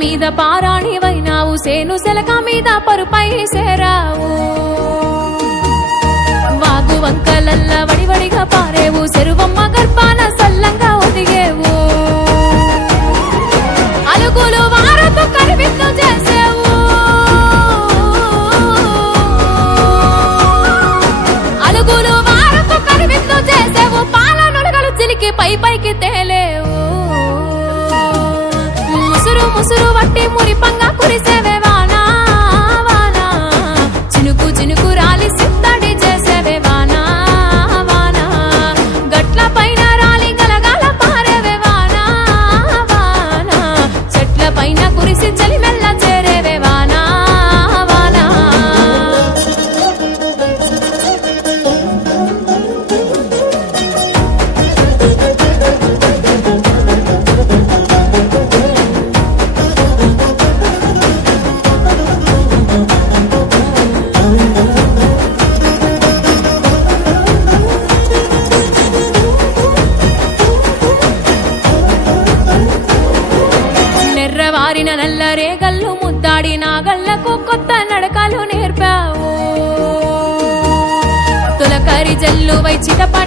మీద పారాణివైనావు సేను సెలక మీద పరుపై సేరావు వాగు వంకలల్ల వడివడిగా పారేవు చెరువమ్మ గర్భాన సల్లంగా ఒదిగేవు అలుగులు వారతో కరివిత్తు చేసేవు అలుగులు వారతో కరివిత్తు చేసేవు పాల నుడగలు చిలికి పై పైకి తేలేవు ముసురు ముసురు వట్టి మురిపంగా కురిసేవే వానా వానా చినుకు చినుకు రాలి సిద్ధడి చేసేవే వానా వానా గట్ల పైన రాలి గలగాల పారేవే వానా వానా చెట్ల పైన కురిసి చలి మెల్ల చేరేవే వానా వానా నెర్రవారిన నల్ల రేగల్లు ముద్దాడి నాగళ్లకు కొత్త నడకలు నేర్పావు తొలకరి జల్లు వై చిటపట